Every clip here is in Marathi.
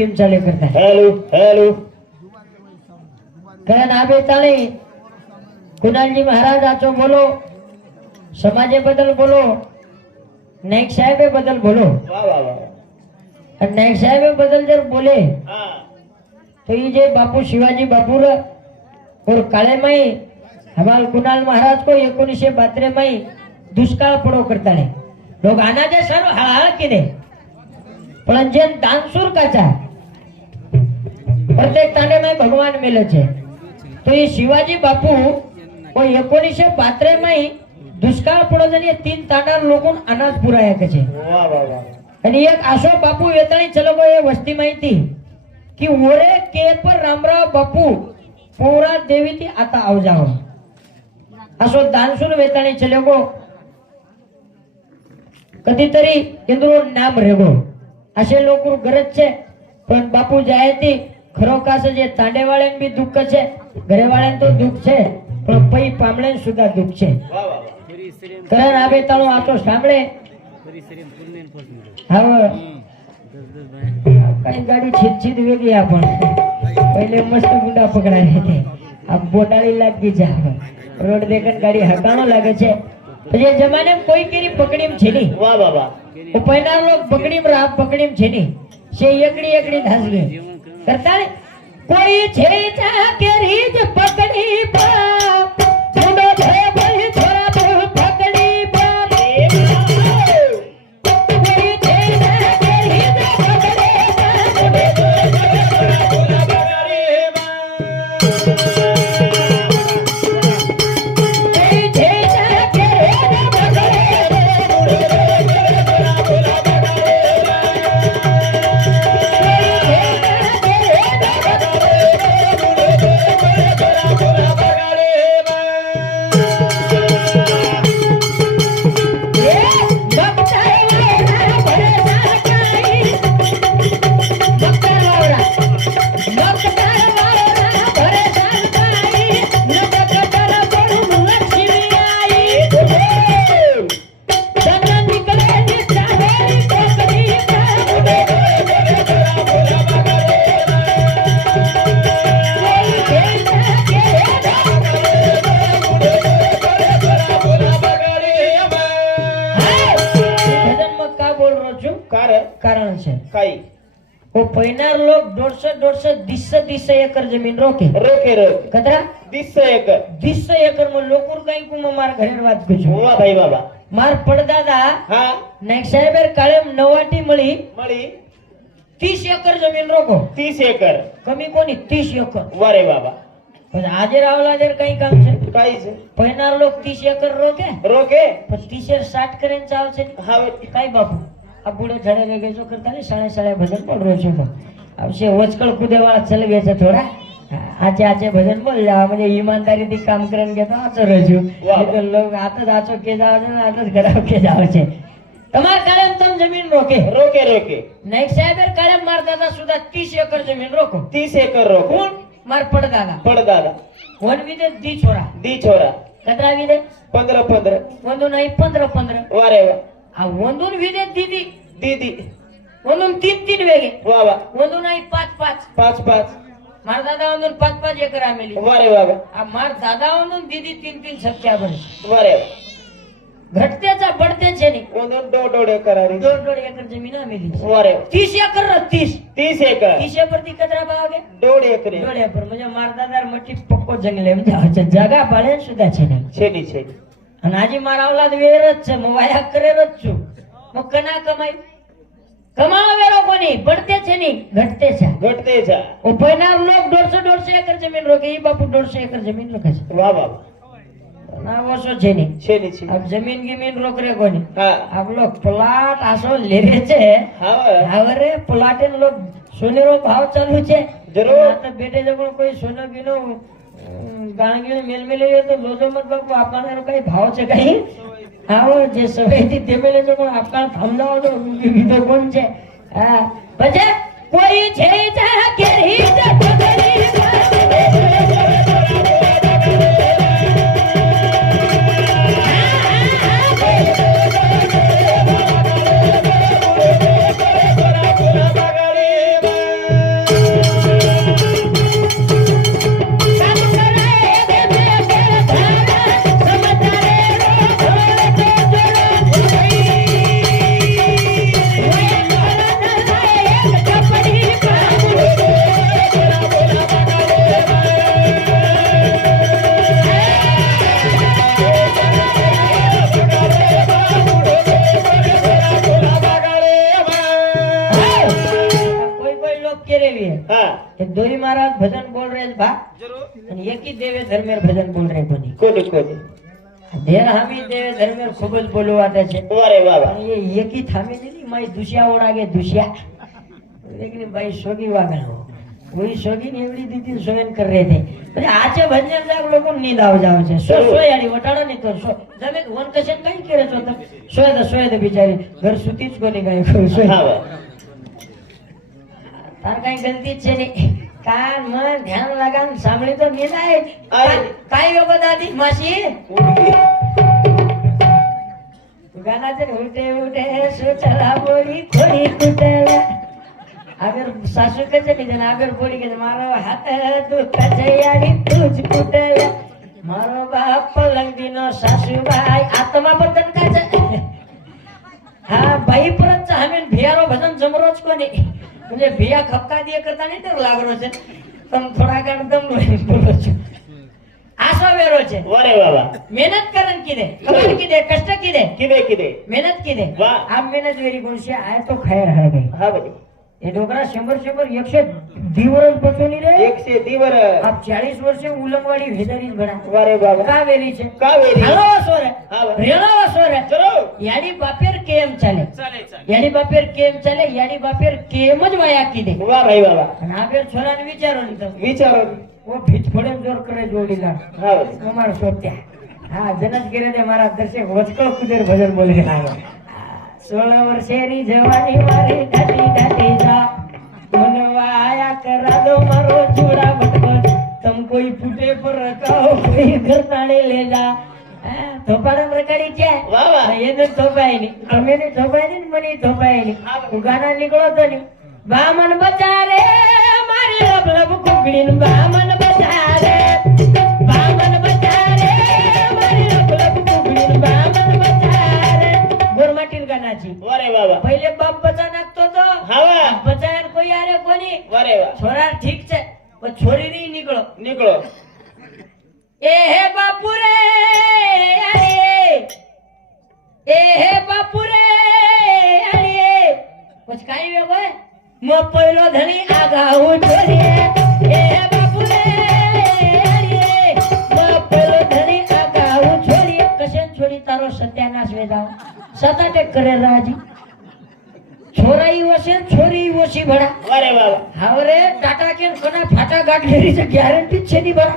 स्कीम चालू करता है। हेलो हेलो करण आबे ताणे कुणालजी महाराज आचो बोलो, समाजे बदल बोलो, नाईक साहेबे बदल बोलो। वाह वाह वाह आणि नाईक साहेबे बदल जर बोले हाँ तो ये जे बापू शिवाजी बापूर और काळे माई हमाल कुणाल महाराज को 1972 माई दुष्काळ पडो करता ने लोग अनाजे सर्व हळहळ केले पण जे दानसूर काचा प्रत्येक तांडे माई भगवान मेले छे तो ये शिवाजी बापू को 1972 माई दुष्काळ पडो जने 3 तांडा लोकोन अनाज पुराया कछे। वाह वाह वाह आणि एक आशो बापू वेताणी चलो ये वस्ती माहिती की ओरे के पर रामराव बापू पोरा देवी ती आता आव जाओ असो दानसूर वेताणी चले गो कधीतरी इंद्रो नाम रेगो असे लोक गरज छे पण बापू जाय ती खरो कास जे तांडेवाळ्यान बी दुःख छे घरेवाळ्यान तो दुःख छे पण पै पामळेन सुद्धा दुःख छे। वाह वाह करण आबे ताळो आतो सांभळे हाव काही गाडी छीत वेगळी आपण पहिले मस्त गुंडा पकडायला थे अब बोटाळी लागी जा रोड देखन गाड़ी हटानो लागे छे तो ये जमाने में कोई केरी पकड़ीम छेनी। वाह वाह वाह वो पहिना लोग पकड़ीम रा पकड़ीम छेनी से एकड़ी एकड़ी धास गए करता ने कोई छे चा केरी ज पकड़ी पा मुंडो भे भई थोड़ा बहु पकड़ी पा कोई छे चा केरी ज पकड़ी पा कारण છે काई वो पैनार लोग 150 एकड़ जमीन रोके रोके रोके कतरा 200 एकड़ 200 एकड़ में लोकुर कई को मार घरेर વાત કુછ वाह भाई बाबा मार પડદાદા हाँ નાઈક સાહેબર કાળેમ નવાટી મળી मळी 30 एकड़ जमीन रोको 30 एकड़ कमी कोनी 30 एकड़ वारे बाबा पण આજે રાવલાદેર કઈ કામ છે काई छे पैनार लोग 30 एकड़ रोके रोके पण 30 60 કરીને ચાલ છે हाँ કાઈ બાપू अब बूढ़े झड़े रह गए जो करता नहीं साढ़े साढ़े भजन बोल रहे छो अब से वचकल कूदे वाला चल गए छे थोड़ा आचे आचे भजन बोल जावा म्हणजे ईमानदारी थी काम करन के तो आचो रजू तो लोग आतज आचो के जाव छे आतज घराव के जाव छे तमार काळेम तम जमीन रोके रोके रोके नाईक साहेबर काळेम मार दादा सुद्धा 30 एकड़ जमीन रोको 30 एकड़ रोको कोण मार पडदादा पड़दादा वन विदे दी छोरा दी छोरा कतरा विदे 15 वंदो नाही 15 वारे वाह आ वंदून विदे दीदी दीदी वंदून 3 वेगे वाह वाह वंदून नाही 5 पाँच मार दादा वंदून 5 एकर आमेली वारे वाह आ मार दादा वंदून दीदी 3 सख्या बन वारे घटतेचा बढ़ते छे नी वंदून 2.5 एकड़ आ रही 2.5 एकर जमीन आमेली वारे 30 एकर 30 एकड़ 30 प्रति कतरा भागे 1.5 एकड़ 1.5 एकर म्हणजे मार दादा मठी पक्को जंगले में जाव छे जागा पाडे सुद्धा छे ने छेनी छे અને આજે મારા औलाद વેરજ છે મોવાયા કરેરજ છું મો કના કમાઈ કમાણો વેરો કોની પડતે છે ની ઘટતે છે घटते जा ઓ પૈનાર લોક 150 એકર જમીન રોકે ઈ બાપુ 150 એકર જમીન રોકે છે वाह वाह ના વસો છે ની छेनी छे अब जमीन गिमीन रोक रे कोनी हाँ अब लोग प्लॉट आसो ले रे छे हाँ आवरे प्लॉट लोग सोनेरो भाव चालू छे जरूर आता बेटे जको कोई सोनो बिनो गांगीने मेल मेले तो लोजो मत बापू आपणारो काही भाव छे काही આવો જે સવેથી તેમેલે જો કોણ આપકા સમજાવો તો વિધો કોણ છે હા પછી કોઈ છે જા કેરી જ પગડી ये दो ही महाराज भजन बोल रहे भा आणि एकी देवे धर्मेर भजन बोल रहे कोणी कोणी कोणी ढेर हामी देवे धर्मेर खूबच बोलू वाटे છે अरे बाबा आणि ये एकी थामे नहीं मैं दुशिया ओढागे दुशिया लेकिन भाई सोगी वागल हो वही सोगी ने एवढी दीदी सोयन कर रहे थे म्हणजे आचे भजन जाग लोक नींद आव जाव છે सो याडी वटाडो नहीं तो सो जमे वन कशन काही करे છો તો સોય તો બિચારી ઘર સુતી જ કોની કાઈ સોય हा बा. તાર કઈ ગલતી જ છે નહીં કાન મન ધ્યાન લગાન સાંભળી તો નીંદ આવે કાઈ યો બતાતી માસી ગાના છે ને ઉઠે ઉઠે સો ચલા બોડી ખોડી કુટેલા આગળ સાસુ કે છે બીજા આગળ બોડી કે મારો હાથ દુખે છે યારી તુજ કુટેલા મારો બાપ પલંગ દીનો સાસુભાઈ આત્મા બદન કા છે હા ભાઈ પરત ચાહમેન ભિયારો ભજન જમરો જ કોની म्हणजे भिया खपका दिए करता नहीं तर लागरो છે તમ થોડા ઘણ દમ બોલો છો આસો વેરો છે अरे बाबा મહેનત કરન કીધે કમાડ કીધે કષ્ટ કીધે किदे किदे મહેનત કીધે વાહ. આ મહેનત વેરી ગુણ છે આ તો ખૈર હળ ગઈ हा बडी એ ડોકરા 100 100 દિવસ બચોની રે 102 वर આપ 40 વર્ષે ઉલંગવાડી વેદારી ભરા अरे बाबा કાવેરી છે कावेरी હાલો સોરે હા બા. રેણો સોરે चलो યાડી બાપેર કેમ ચાલે चाले चाले યાડી બાપેર કેમ ચાલે યાડી બાપેર કેમ જ વાયા કીધે वाह भाई बाबा અને આ બે છોરાને વિચારો ની તમે विचारो ઓ ભીત ફોડે જોર કરે જોડીલા हा बडी અમાર સોત્યા હા જનજ કરે દે મારા દર્શક વચકો કુદેર ભજન બોલી આવ્યો 16 વર્ષેની જવાની મારી ડાટી ડાટી જા મનવા આયા કરા દો મારો જોડા બટકો તમ કોઈ ફૂટે પર રકાઓ કોઈ ઘર તાણે લે जा થોપાડમ રકાડી છે वाह वाह એને થોપાય ની અમે ને થોપાય ની મને થોપાય ની હું ગાના નીકળો તો ની બામણ બચા રે મારી लब लब કુકડી ન બામણ બચા રે બામણ બચા રે મારી लब लब કુકડી ન બામણ બચા રે ગોરમાટીર ગાના છે अरे बाबा पहिले बाप बचा नाखतो तो हा बा. बचायर कोई आरे कोणी अरे वाह छोरा ठीक છે પણ છોરી નહીં નીકળો निकलो ए हे बापू रे ए हे बापू रे कुछ काही वेगळं मग पहिलो धणी आगाऊ छोरी ए हे बापू रे मग पहिलो धणी आगाऊ छोरी कशेन छोरी तारो सत्यानाश वेदाव सताटे करे राजी छोराई वसे छोरी वसी भडा अरे बाबा हावरे टाटा के कोणा फाटा गाठलेली गॅरंटी છે ની ભડા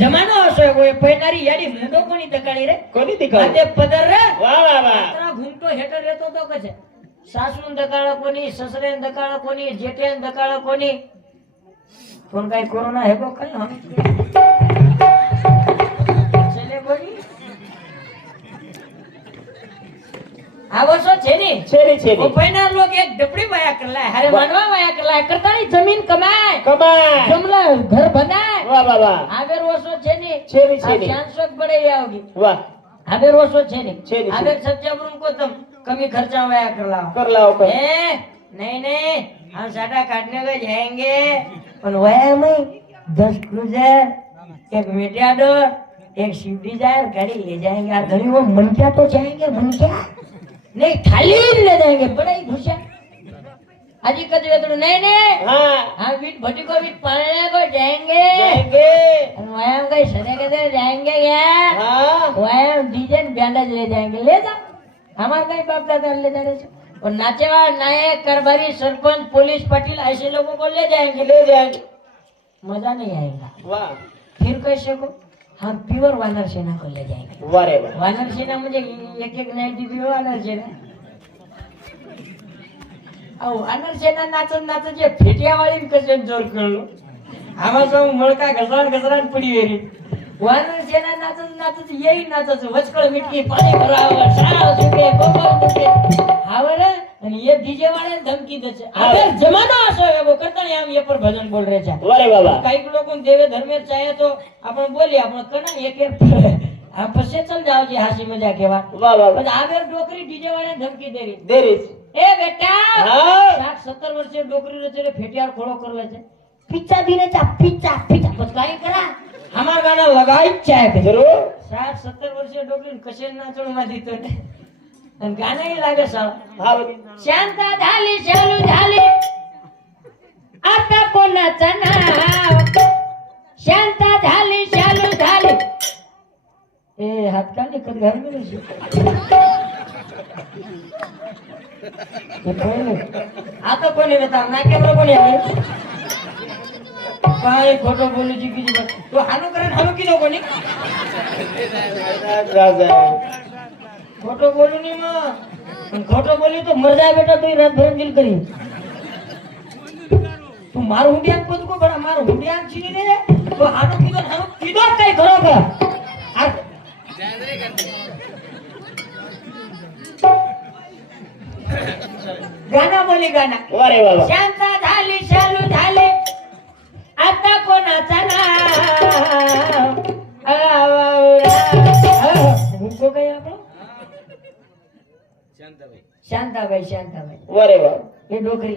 जमानो असो હોય पहिनारी याडी मुंडो कोणी दकाळी रे कोणी दिखाव आते पदर रे वाह वाह वाह आत्रा घुमटो हेटर येतो तो कसे सासून दकाळ कोणी ससरेन दकाळ कोणी जेठेन दकाळ कोणी कोण काय कोरोना है गो काय हम चले कोणी आवसो છે ની छेरी छेरी ओ पहिनार लोग एक डबडी वाया करलाय अरे मानवा वाया करलाय करता नहीं जमीन कमाय कमाय जमला घर बनाय वाह वाह वाह आगर वसो છે ની छेरी छेरी चांसक बड़े आओगी वाह आगर वसो છે ની छेरी आगर सत्यावरून को तुम कमी खर्चा वाया कर लाओ कर लाओ कर नहीं नहीं हम साटा काटने को जाएंगे पर वाया में 10 क्रूजर एक मेटियाडोर एक स्विफ्ट डिजायर गाड़ी ले जाएंगे और घड़ी वो मनक्या तो जाएंगे मनक्या नहीं थाली ले जाएंगे बड़ा ही घुसा अजी कद वेतड़ो नहीं नहीं हाँ हम वीट भट्टी को वीट पालने को जाएंगे जाएंगे व्यायाम कहीं सदे के दे जाएंगे क्या हाँ व्यायाम डीजे बैंडेज ले जाएंगे ले जा हमारे कहीं बाप दादा ले जा रहे और नाचेवा नायक करबारी सरपंच पुलिस पाटिल ऐसे लोगों को ले जाएंगे मजा नहीं आएगा वाह फिर कैसे को हम प्योर वानर सेना को ले जाएंगे वाह रे वाह वानर सेना मुझे एक एक नाइट डी वानर सेना अहो वानर सेना नाचत नाचत जे फेटिया वाली कसे जोर करलो आम्हा सो मळका घसराट पडी वेरी वानर सेना नाचत नाचत येई नाचत वचकळ मिटकी पाणी भरावं सारा सुके कोमल दुके हावरे आणि ये डीजे वाले धमकी दे छे अगर जमाना असो एगो करता हम ये पर भजन बोल रहे छे वाह रे बाबा काही लोगों देवे धर्मेर चाहे तो आपण बोली आपण कना एक एक आप पसे चल जाओ जी हंसी मजाक के बाद वाह वाह पण आवेर डोकरी डीजे वाले धमकी देरी देरीच ए बेटा हाँ 60-70 वर्षे डोकरी रचले फेटियार खोळो करले छे पिच्चा दिनेचा पिच्चा बस काय करा हमार गाना लगाई चाहे जरूर 60-70 वर्षे डोकरी कशे नाचण मध्ये तो आणि गाणंही लागे साला हाँ शांत झाली चालू झाली आता कोणाचा नाव शांता झाली शालू झाली ए हात का निकत घाल गेली आता कोणी येतात नाक्यावर कोणी आले काय खोटं बोलूची किती तू हानू करत हानू की कोणी खोटं बोलू नये मग खोटं बोलू तो मर जाए बेटा तू रात भर दिल करी तू मार हुंडियान पण को बडा मार हुंडियान चिनी दे तो हानू किदो काय करो का गाना बोली गाना अरे बाबा शांता झाली शालू झाले आता कोणाचा नाव उनको काय आपण शांताबाई शांताबाई अरे बाबा हे डोकरी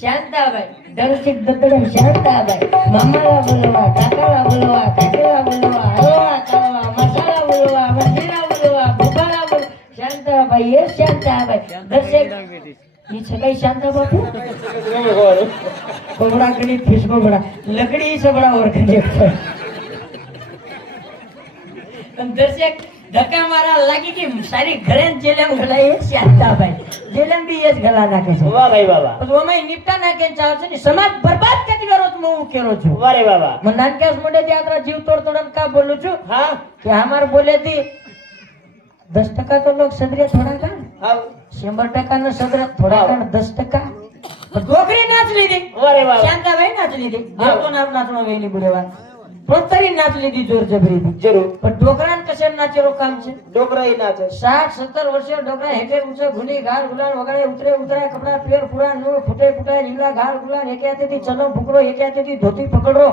शांताबाई दरसिक दत्तड शांताबाई मामाला बोलवा काकाला बोलवा काकीला बोलवा हलवा तळवा मसाला बोलवा मशीला बोलवा भुपाला बोलवा शांताबाई हे शांताबाई दरसिक ही सगळी शांता बापू कोबडा कडी फिश कोबडा लकडी सबडा और कडी दर्शक धक्का मारा लागी की सारी घरेन जेलम घला एक शांताबाई जेलम भी एक घला नाखे वाह भाई बाबा पण ओमाई निपटा नाखे चावचे नि समाज बर्बाद कधी करो तो मु केरो छु अरे बाबा मन नानक्यास मोठे ते आता जीव तोड तोडन का बोलू छु हाँ कि हमार बोले थी 10% तो लोग सदरे थोड़ा का हाँ 100% न सदरे थोड़ा का 10% डोकरी नाचली ती अरे बाबा शांताबाई नाचली ती तो नाच नाचणं वेली बुडेवा पण तरी नाचली ती जोर जबरी ती जरूर पण डोकरान कशा नाचेरो काम छे डोकराई नाच 60-70 वर्ष डोकरा हेटे ऊंचे घुनी घाल गुलान वगड़े उतरे उतरा कपड़ा पेर पूरा नूर फुटे फुटे नीला घाल गुलान एके आते थी चलो फुकरो एके आते थी धोती पकड़ो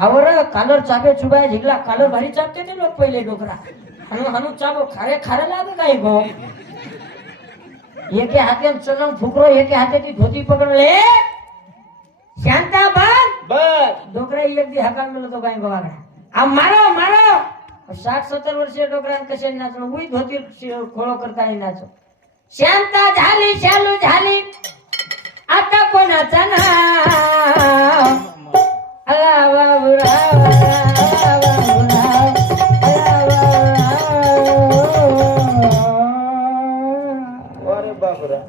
हावर कालर चापे चुबाय झिगला कालर भारी चापते थे लोग पहिले डोकरा हनु हनु चाबो खारे खारे लागे काय गो एके हाते चलो फुकरो एके हाते थी धोती पकड़ले शांताबाई बस डोकरा एक दी हकाल मिळतो तो काय गोवागडा आ मारो मारो 60-70 वर्षीय डोकरान कसे नाचलो उई धोती खोळो करता नाचो शांता झाली शालू झाली आता कोणाचा नाव अला बाबूराव अरे बाबरा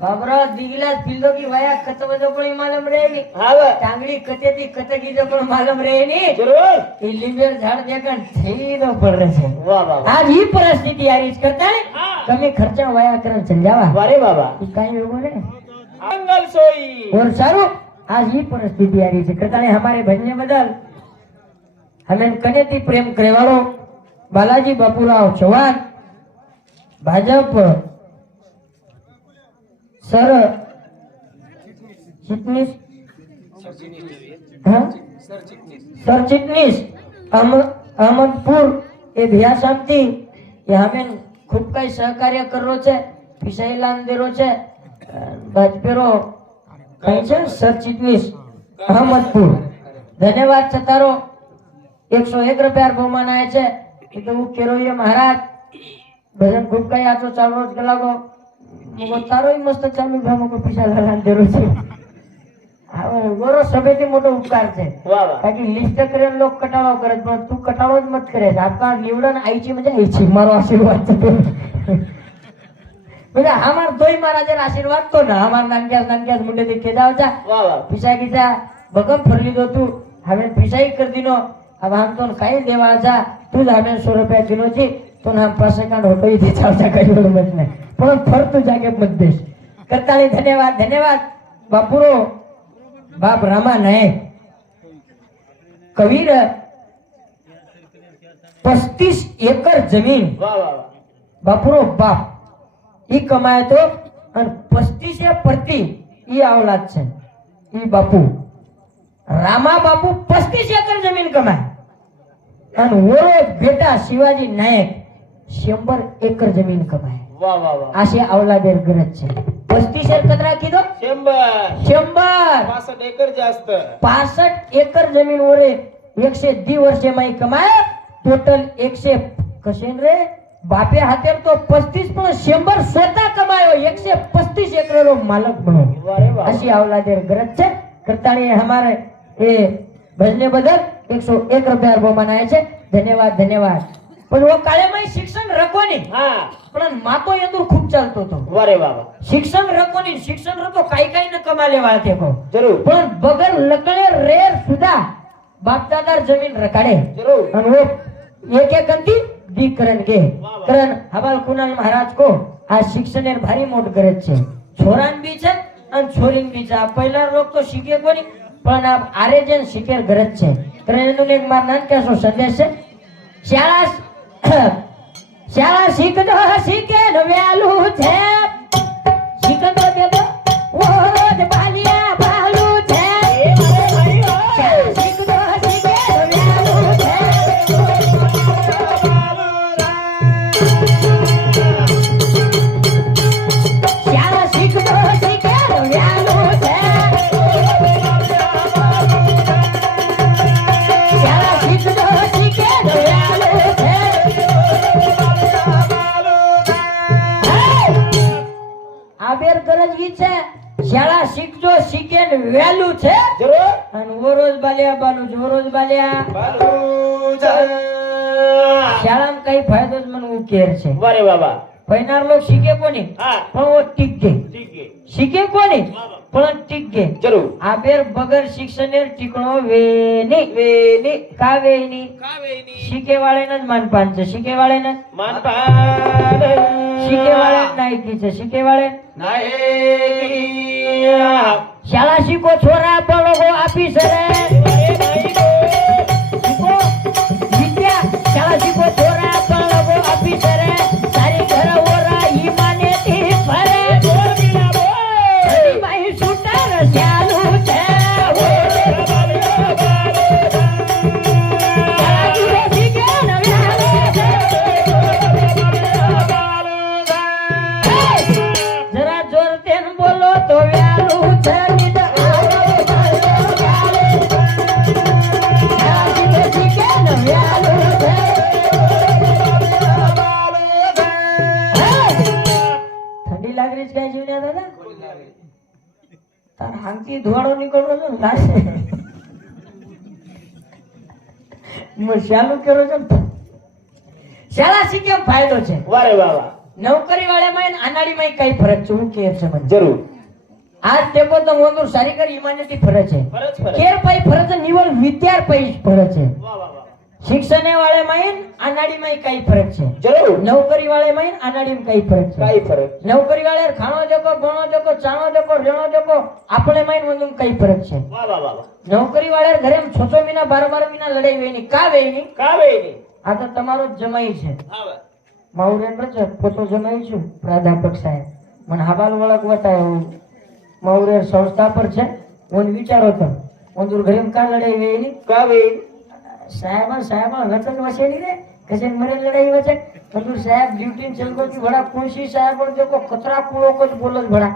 बाबरा दिगलास पिल्लो की वया कत बजो पण मालूम रहेगी हाँ बा टांगड़ी कते थी कते की जो पण मालूम रहेगी जरूर ये लिंबेर झाड़ देखन थई दो पड़ रहे छे वाह बाबा आज ही परिस्थिती आ रही करता है कमी खर्चा वया करन चल जावा अरे बाबा काय लोगों ने अंगल सोई और सारू आज ही परिस्थिती आ रही है करता है हमारे भजने बदल हमें कने थी प्रेम करे वालो बालाजी बापूराव चौहान भाजप सर चिटनीस सर चिटनीस अहमदपुर ये भिया शांति ये हमें खूब काही सहकार्य करो छे पिसाई लान देरो छे भाजपेरो कहीं छे सर चिटनीस अहमदपुर धन्यवाद छतारो 101 रुपया बहुमान आए छे तो वो केरो ये महाराज भजन खूब काही आचो चालू रोज गलागो मग तारोय मस्त चालू घ्या मग पिसा लान देरो छे गोरो सभेती मोठो उपकार छे वाह वाह कारण की लिस्ट करेल लोक कटाळो करत पण तू कटाळोच मत करे आपला निवडन आईची म्हणजे आईची मारो आशीर्वाद छे म्हणजे हमार दोई महाराजर आशीर्वाद तो ना हमार नानक्यास मुंडे देखे जावचा वाह वाह पिसाकीचा बगम फरली दो तू हमें पिसाई कर दिनो अब हम तो काही देवाचा तू हमें 100 रुपया किलो ची तो हम पैसे का होतो इथे चावचा काही मत नाही पण फर तू जागे मत देश करताली धन्यवाद धन्यवाद बापुरो बाप रामा नायक कबीर 35 एकर जमीन वाह वाह बापुरो बाप ही कमाए तो और 35 प्रति ही औलाद छे ही बापू रामा बापू 35 एकर जमीन कमाए और वो बेटा शिवाजी नायक 100 एकर जमीन कमाए वाह वाह वाह असे औलादेर गरज छे 35 एकर कतरा कीधो 100 65 एकर जास्त 65 एकर जमीन ओरे 110 वर्षे माई कमाए टोटल 100 कशेन रे बापे हाथे तो 35 पण 100 स्वतः कमायो 135 एकरो मालक बनो वारे बाबा अशी औलादेर गरज છે કરતાણી हमारे એ ભજને બદલ 101 રૂપિયા બહુમાન છે ધન્યવાદ ધન્યવાદ પણ वो કાળેમાં શિક્ષણ રખવાની હા પણ માતો એંદુર ખૂબ ચાલતો તો વારે બાબા શિક્ષણ રખવાની શિક્ષણ રખો કાઈ કાઈ ન કમાલે વાળતે કો જરૂર પણ બગર લકડે રેર સુધા બાપ દાદાર જમીન રખાડે જરૂર અને वो एक एक गंती दी करण के करण हवाल कुणाल महाराज को आ शिक्षण एर भारी मोट गरज છે છોરાન બી છે અને છોરીન બી છે પહેલા લોક તો શીખે કોની પણ આ આરેજન શીખેર ગરજ છે કરણ એનું એક માર નાન કેસો સંદેશ છે શાળા શીખજો શીખે નવ્યાલું છે શીખજો બેબો ઓ રોજ બાલિયા બાલું છે શાળા શીખજો શીખે નવ્યાલું છે શાળા શીખજો શીખે નવ્યાલું છે શાળા શીખજો શીખે નવ્યાલું છે આબેર ગરજવી છે શાળા શીખજો શીખે ને વેલું છે જરૂર અને ઓરોજ બાલિયા બાલું છે ઓરોજ બાલિયા બાલુ શાળામાં કઈ ફાયદો જ મને ઉકેર છે વારે બાબા ભણનાર લોક શીખે કોની હા પણ ઓ ટીક ગે ઠીક છે શીખે કોની પણ ટીક ગે જરૂર આબેર બગર શિક્ષણેર ટીકણો વેની વેની કાવેની કાવેની શીખે વાળેના જ માનપાન છે શીખે વાળેના માનપાન શીખે વાળે નાયકી છે શીખે વાળે નાહી શાળા શીખો છોરા પણ લોકો આપી સરે શીખો વિદ્યા શાળા શીખો છોરા પણ લોકો આપી સરે તારી ઘર ઓરા ઈ માને તી ફરે હરી માઈ સુટર ચાલુ છે શાળા શીખો શીખે નવ્યાલું છે. જરા જોર તેન બોલો તો વ્યાલું છે નિદ આવો ચાલે શાળા શીખે નવ્યાલું છે ઠંડી લાગી છે કઈ જીવને દાદા તાર હાંકી ધોળો નીકળવો છે ને લાશે હું ચાલુ કર્યો છે ને. શાળા શીખે ફાયદો છે વારે બાબા નોકરી વાળામાં અને અનાડીમાં કઈ ફરક છે હું કેર છે મને જરૂર આ ટેબો તો મોંદુર સારી કરી ઈમાનથી ફરક છે ફરજ ફરજ કેર પાઈ ફરક છે નિવલ વિદ્યાર પાઈ ફરક છે વાહ વાહ વાહ શિક્ષણે વાળામાં અનાડીમાં કઈ ફરક છે જરૂર નોકરી વાળામાં અનાડીમાં કઈ ફરક છે કાઈ ફરક નોકરી વાળા ખાણો દેખો ભણો દેખો ચાણો દેખો રેણો દેખો આપણે માં વંદુમ કઈ ફરક છે વાહ વાહ વાહ નોકરી વાળા ઘરે 6 મહિના 12 મહિના લડાઈ વેની કા વેની કાવેની આ તો તમારો જ જમાઈ છે હા માઉરેન છે ફોટો જમાઈ છું પ્રાધ્યાપક સાહેબ મને હવાલ વળક વટાયો માઉરેર સંસ્થા પર છે હું વિચારો તો ઓંદુર ઘરે કા લડાઈ વેની કાવેની સાહેબ લખન વસેની રે કસે મરે લડાઈ વસે ઓંદુર સાહેબ ડ્यूटी चलको की बड़ा खुशी साहब और देखो खतरा कुड़ो को बोलत बड़ा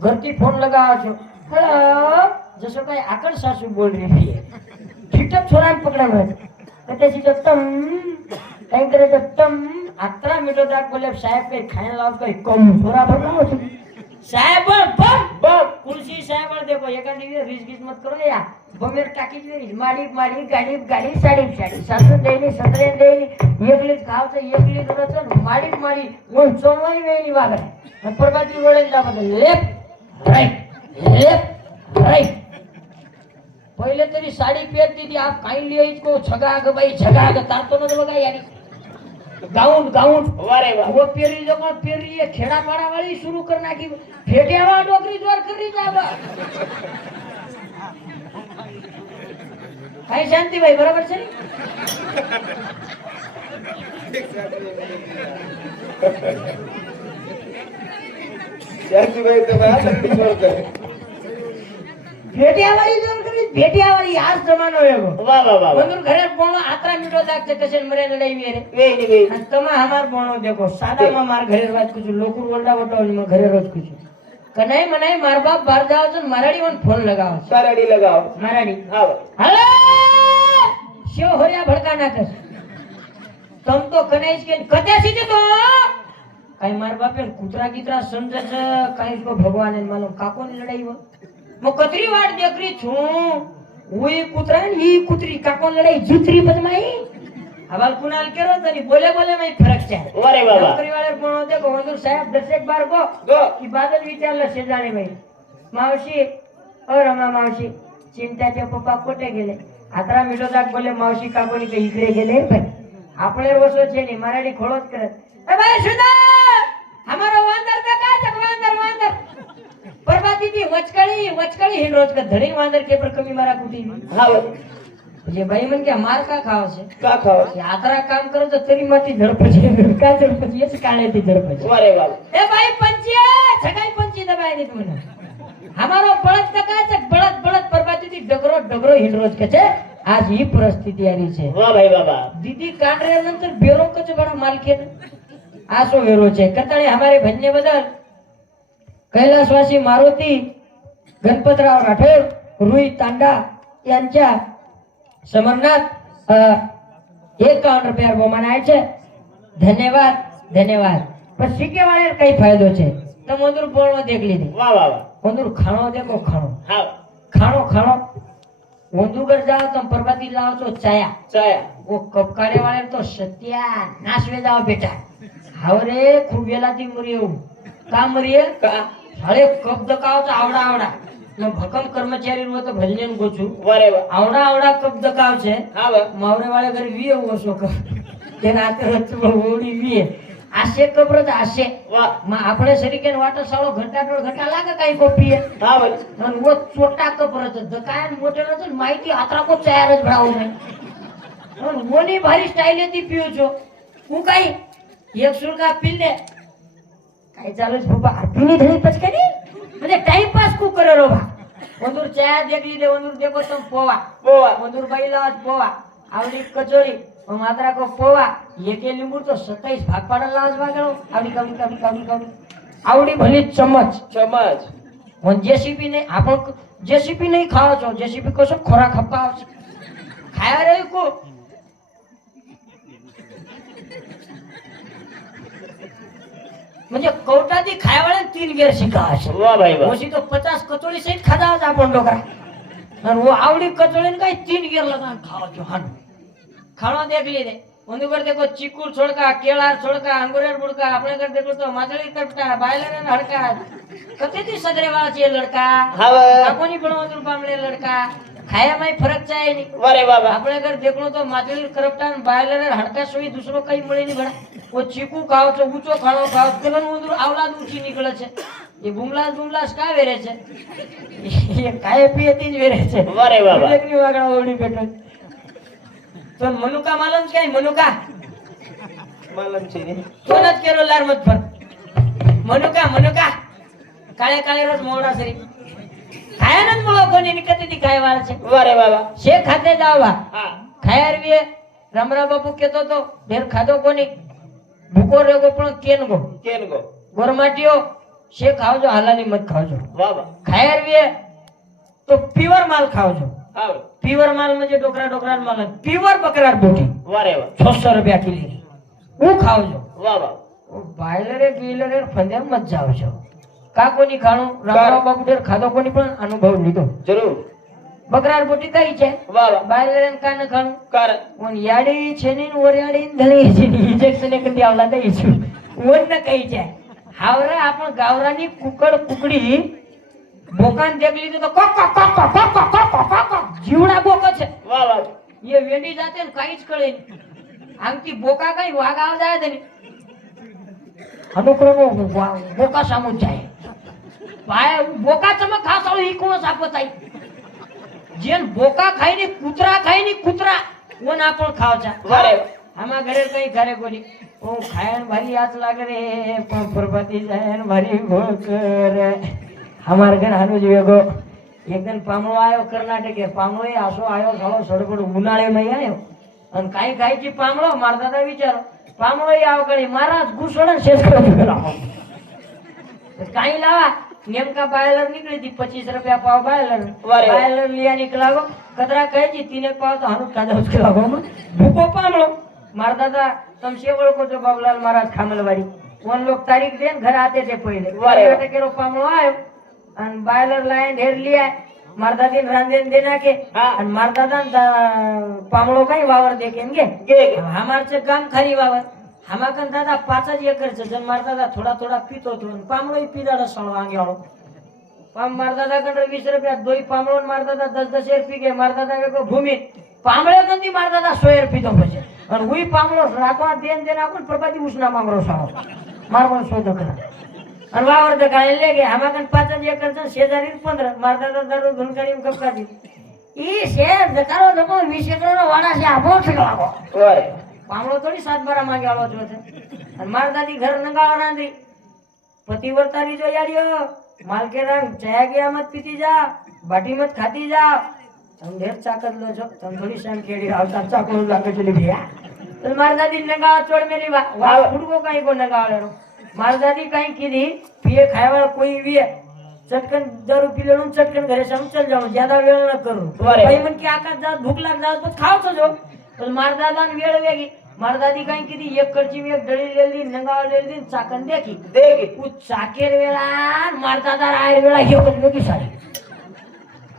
घर की फोन लगाओ छो हेलो जैसे कोई आकड़ सासू बोल रही है ठीकठाक छोरा पकड़ा हुआ कहते सी तो तुम कहीं करे तो तुम आत्रा मीटर तक बोले साहब के खाने लाओ कोई कम छोरा पकड़ो छो साहब बम बम कुर्सी साहब देखो एक आदमी रीच गीच मत करो या बमेर टाकी जी माडी माडी गाडी गाडी साडी साडी सासू देली सतरे देली एकलीच खावचं एकलीच रचन माडी माडी मग चोमाई वेळी वागत परबाजी वळेल दाबत लेफ्ट राईट पहिले तरी साडी पेरती थी आप काही लिहायच को छगाग बाई छगाग तारतो न बघा यानी गाउन गाउन वारे वाह वो पेरी जो कोण पेरी ये खेड़ा पाड़ा वाली शुरू कर नाखी फेटियावा डोकरी द्वार करी जाबा काय शांती भाई बरोबर છે ને शांति भाई तो बात नहीं छोड़ कर भेटियावाળી જોર કરી भेटियावाળી આજ જમાનો એવો वाह वाह वाह બંદુર ઘરે પોણો આતરા મીઠો દાગ છે કશે મરે લડાઈ વેરે वेनी वेनी અને તમે હમાર પોણો દેખો સાદામાં માર ઘરે વાત કુછ લોકો ઓરડા વટાવ ને ઘરે રોજ કુછ કનાઈ મનાઈ માર બાપ બહાર જાવ છે મારાડી વન ફોન લગાવો છે साराडी लगाओ મારાડી हाँ હલો શિવ હોરિયા ભડકા ના કર તમ તો કનેશ કે કદ્યાસી છે તો કઈ માર બાપે કૂતરા કીતરા સમજે છે કઈ તો ભગવાને માનો કાકોની લડાઈ હો મો કતરી વાર દેખરી છું ઓય કૂતરા ને ઈ કૂતરી કાકોની લડાઈ જૂતરી બદમાઈ હવાલ કુનાલ કેરો તની બોલે બોલે મે ફરક છે અરે બાબા પરિવારે પણ દેખો વંદુર સાહેબ દસેક બાર ગો કી બાદલ વિચારલા સેજાણી ભાઈ માવશી ઓ રમા માવશી चिंता के पप्पा कोटे गेले आतरा मीठो दाग बोले मावशी काकोनी के इकडे गेले भाई आपले वसो छे नी मराठी खोळोत करत ए भाई सुधा हमारो वांदर का का वांदर परबाती ती वचकड़ी हिंड रोज का धड़ी वांदर के पर कमी मारा कुटी हां ये भाई मन के मार का खाओ छे का खाओ आतरा काम करो तो तेरी माटी झड़पजे का झड़पजे ये काणे थी झड़पजे अरे बाबा ए भाई पंची छगाई पंची दबाई दी तुमने हमारो बळद का बळद परबाती थी डगरो हिंड रोज के छे आज ही परिस्थिती आली छे वाह भाई बाबा दीदी कांडरे नंतर बेरो कच बडा मालकीन आसो वेरो छे कताळे हमारे भजने बदल कैलासवासी मारुती गणपतराव राठोड रुई तांडा यांच्या समरनाथ 51 रुपया बहुमान आहे छे धन्यवाद पर सीके वाले कई फायदो छे तो मंदुर बोलनो देख लीधी वाह वाह वाह मंदुर खाणो देखो खाणो हां खाणो वंदुगर जाओ तो परबाती लाओ तो चाया वो कपकाड़े वाले तो सत्या नाशवे जाओ बेटा हावरे खूब वेलाती मरियो का मरिये का साले कप दकाव तो आवड़ा मैं भकम कर्मचारी रो तो भजन गोचू अरे वाह आवड़ा कप दकाव छे हां बा मावरे वाले घर वीए ओसो कप तेना हाथे रच ओडी वीए आशे कब्रत आशे वाह માં આપણે સરીકેન વાટો સાળો ઘંટા લાગે કાઈ કોપીએ हां भाई અને વો છોટા કબ્રત દકાયન મોટે ન માહિતી આતરા કો ચાર જ ભરાવું નહીં અને મોની ભારી સ્ટાઈલ હતી પીયો છો હું કાઈ એક સુરકા પી લે કાઈ ચાલુ છે બાબા આટલી ધણી પચકડી મને ટાઈમ પાસ કુ કરે રો બા વંદુર ચા દેખ લીધે વંદુર દેખો તમ પોવા વંદુર બાઈ લાવત પોવા આવડી કચોરી मात्रा को पोवा लेके लींबू तो 27 भाग पाडल लाज वागलो आवडी आवडी भली चम्मच और जेसीबी ने आपण जेसीबी नहीं खाओ छो जेसीबी को सब खोरा खपाओ खाया रे को म्हणजे कौटादी खाया वाले 3 गेर शिका छे वाह भाई वाह ओसी तो 50 कचोरी सहित खादा आपण डोकरा और वो आवडी कचोरी ने काई 3 गेर लगा खाओ छो हान खाणो देख लीधे वंदुगर देखो चीकू छोड़का केला छोड़का अंगूरेर बुड़का अपने घर देखो तो मादड़ी कटका बायलर ने हड़का कतेती सगरे वाला छे लड़का हां काकोनी पण वंदुर पामले लड़का खाया में फरक चाहे नहीं अरे बाबा अपने घर देखो तो मादड़ी करपटा बायलर ने हड़का सोई दूसरो कई मळे नहीं बड़ा वो चीकू खाओ तो ऊंचो खाणो खाओ केलन वंदुर आवलाद ऊंची निकळे छे ये बुमलास का वेरे छे ये काये पियती ज वेरे छे अरे बाबा એકની વાગડા ઓડી બેઠો तो मनुका मालूम क्या मनुका मालूम छे कोनच केरो लार मत पर मनुका काळे रोज मोवडा सरी खाया न मोळो कोणी निकती ती खाय वाला छे अरे बाबा शे खाते जावा हां खाया रविए रामरा बापू केतो तो ढेर खादो कोणी भूको रेगो पण केन गो गोरमाटियो शे खावजो हालानी मत खावजो वाह वाह खाया रविए तो प्योर माल खावजो हां प्योर माल म्हणजे डोकरा माल प्योर बकरार बोटी अरे वाह 600 रुपया किलो वो खावजो वाह वाह ओ बायलरे फंदे मत जावजो का कोनी खाणो रामराव बाबू ढेर खादो कोनी पण अनुभव लीधो जरूर बकरार बोटी कई छे वाह वाह बायलरे कान खाणो कारण पण याडी छेनी ओरयाडी धळी छे इंजेक्शन एक दी आवला दई छु वण न कई छे हावरे आपण गावरानी कुकडी बोकान देख लीधो तो कोक जीवड़ा बोको छे वाह वाह ये वेडी जाते न काईच कळे आमची बोका काही वागाव जाय दे अनुक्रम बोका सामू जाय पाय बोका चमक खासाळो ही कोण सापताई जेन बोका खाईनी कुत्रा कोण आपण खावचा अरे आमा घरे काही घरे कोणी ओ खायन भारी याच लागे रे पण परपती जायन भारी भोकर हमार घर हानु वेगो एक दिन पामळो आयो कर्नाटक पामळो आसो आयो साळो सडपड उन्हाळे में आयो अन काही खायची पामळो मार दादा विचार पामळो आव कळी महाराज घुसडन शेष करू गेला काही लावा नेमका बायलर निकली थी 25 रुपया पाव बायलर लिया निकला गो कदरा कहे थी 3 पाव तो हानु खादा उसके लागो भूको पामळो मार दादा तुमसे ओळखो जो बाबूलाल महाराज खामलवाडी वन लोग तारीख देन घर आते थे पहिले केरो पामळो आयो आणि बायलर लाइन ढेर लिया मारदा दिन रांदेन देना के आणि मारदा पामळो काही वावर देखेंगे हमारचे काम खाली वावर हमाकन दादा 5 एकरचं जन मारदा थोडा थोडा पितो तो पामळो पिदाडा सळो आंगे आलो पाम मारदा कंड 20 रुपया दोई पामळो मारदा 10 रुपये के मारदा को भूमि पामळे कंदी मारदा 100 रुपये तो बचे और हुई पामळो रातवा देन देना कोण प्रपति उष्णा मांगरो साळो मारवन सोदो करा और वावर द गाय ले गए हमाकन 5 एकरचं शेजारी 15 मारदा दरो धुनकरी कपका दी ई शेर दकारो दको 20 एकरનો વાડા છે આબો ઠગાવો ઓય पामळो थोड़ी 7-12 मांगे आलो जो और मारदादी घर नंगावा रांदी पतिवर्तारी जो यारियो मालके रंग चाय गया मत पीती जा बाटी मत खाती जा तुम ढेर चाकत लो जो तुम थोड़ी शाम केड़ी आवता चाकू लाके चली भैया तो मारदादी नंगावा छोड़ मेरी वा फुड़को काई को नंगावा रो मारदादी काई कीधी पिए खाए वाला कोई भी है चटकन दारू पी लेणू चटकन घरे से चल जाऊं ज्यादा वेळ न करू भाई मन की आकाश जा भूख लाग जा तो खाओ तो जो पण मारदादा वेळ वेगी मारदादी काही किती एक कडची एक डळी लेली नंगाव लेली चाकन देखी तू चाकेर वेळा मारदादा राय वेळा हे पण वेगी सारी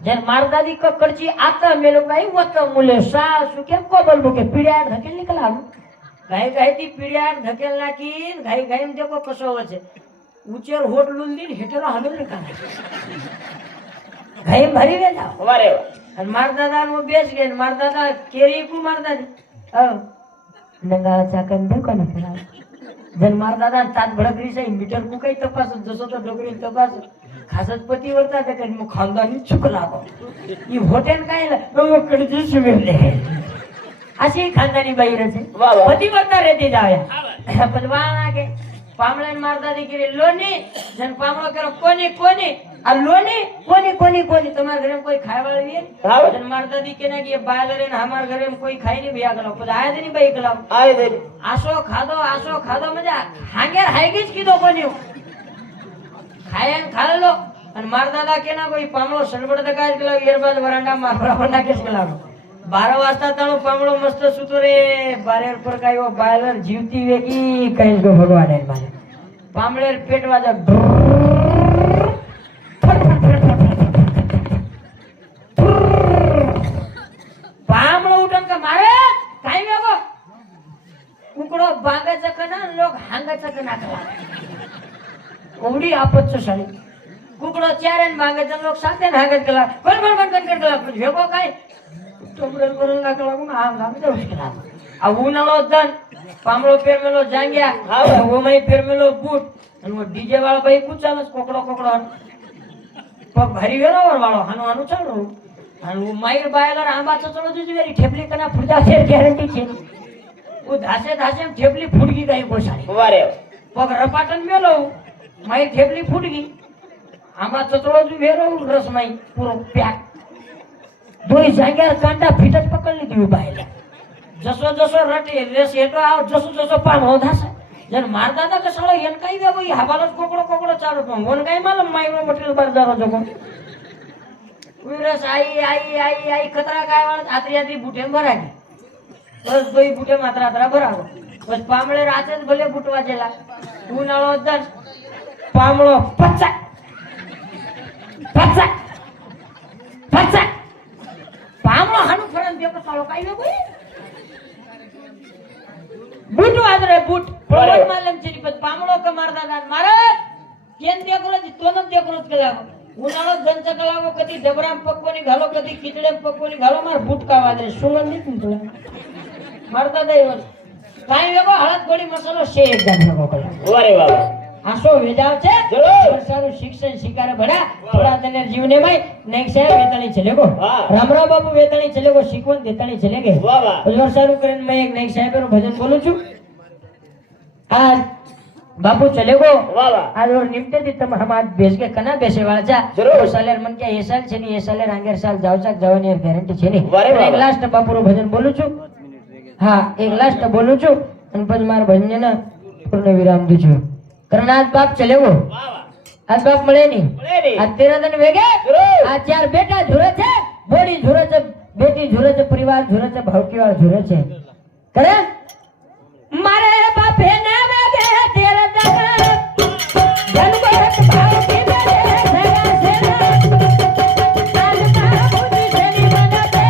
जर मारदादी कडची आता मेलो काही वत मुले सा सुके कोबल बुके पिड्या ढकेल निकला घाई घाई ती पिड्या ढकेल ना की घाई घाई देखो कसो वचे उचेर होट लुंदी हेटर हलून का घाई भरी वे जा वारे आणि मारदादा मग बेस गेन मारदादा केरी कु मारदादी नंगाळा चाकन देखो ना पुरा जन मारदादा तात भडकरी से मीटर कु काही तपास जसो तो डोगरी तपास खासच पती वरता ते मग खानदानी चुकला गो ई होटेल काय कडची शिवेले अशी खानदानी बाई रचे पती वरता रेती जाव्या पण वाना के पामळन मारदादी केरी लोनी जन पामळो करो कोनी कोनी आ लोनी कोनी कोनी कोनी तुम्हारे घर में कोई खाए वाला नहीं है जन मारदादी के ना कि ये बायलर है हमारे घर में कोई खाई नहीं भैया गलो पर आए नहीं भाई गलो आए दे आसो खादो म्हणजे हांगेर हायगीच की दो कोनी खायन खा लो और मारदादा के ना कोई पामळो सडबड दगाज गलो एरबाज वरांडा मारबरा बना केस गलो 12 वाजता ताणो पामळो मस्त सुतो रे 12 पर काय वो बायलर जीवती वेगी कहीं गो भगवान है मारे पामळेर पेट वाजा पामळो उठन का मारे काय वेगो कुकडो बांगाचा कना लोक हांगाचा कना कला कोवडी आपतच शाळी कुकडो चारन बांगाचा लोक सातेन हांगत केला बन केला वेगो काय टोमरल करून लागला मग आम लाग जाऊ शकला आ उनालो दन पामळो पेर मेलो जांग्या वो मै पेर मेलो बूट आणि वो डीजे वाला बाई कुचालस कोकडो पग भारी वेरावर वाळो हानो चालू आणि वो माईर बायला आंबाचा चलो तुझी वेरी ठेपली कना फुडजा शेर गॅरंटी छे वो धासे ठेपली फुडगी काही गोसाडी वारे पग रपाटन मेलो माई ठेपली फुडगी आंबाचा चलो तुझी वेरो रसमाई पुरो पॅक दोई जाग्यावर कांदा फिटच पकडली ती बायला जसो रटे रेस येतो आव जसो पामळो धासा जर मारदादा कशाला येन काही वेगो हवालाच कोकडो चालू पण वन काही मला मायरो मटेरियल बाजारा जगो विरस आई कतरा काय वाळत आत्री बुटे भरागी बस दोई बुटे मात्रा भराव बस पामळे रातेच भले बुट वाजेला उन्हाळो दन पामळो पच्चा पामळो हानु फरन देखो सालो काय वेगो बूट वाजरे बूट प्रवट मालम चली पण पामळो का मारदादा मारे केन देखलो तोनच देखलोच केला उन्हाळो गंच कलावो कधी डबराम पक्कोनी घालो कधी किचडे पक्कोनी घालो मार बूट का वाजरे सुगंध नाही तुला मारदादा येवस काय वेगो हळद गोडी मसालो शे एकदम वेगो कला अरे बाबा आसो वेजाव छे वर्षाનું શિક્ષણ શિકારે ભડા થોડા તને જીવને ભાઈ નેક સાહેબ વેતણી ચલે ગો રામરાવ બાપુ વેતણી ચલે ગો શીખવન દેતણી ચલે ગે વાહ વાહ વર્ષાનું કરીને મેં એક નેક સાહેબનું ભજન બોલું છું आज बापू चले गो वाह वाह आज और निमते दी तम हम आज बेच के कना बेचे वाला जा जरूर सालेर मन के ये साल छे नी ये सालेर आंगेर साल जाव चाक जवानी गॅरंटी छे नी एक लास्ट बापूरो भजन बोલું છું हां एक लास्ट बोલું છું અને પછી માર ભજનને પૂર્ણ વિરામ દઉં છું कारण आज बाप चले गो आज बाप મળે ની आज 13 दिन वेगे आज 4 बेटा झुरे छे बोडी झुरे छे बेटी झुरे छे परिवार झुरे छे भावकीवाळ झुरे छे करे मारे बापे ने वेगे तेरा जगत जनगत भाव की मेरे सेवा सेना आलता बुद्धि सेनी बनते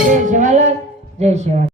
जय शिवालाल जय शिवालाल।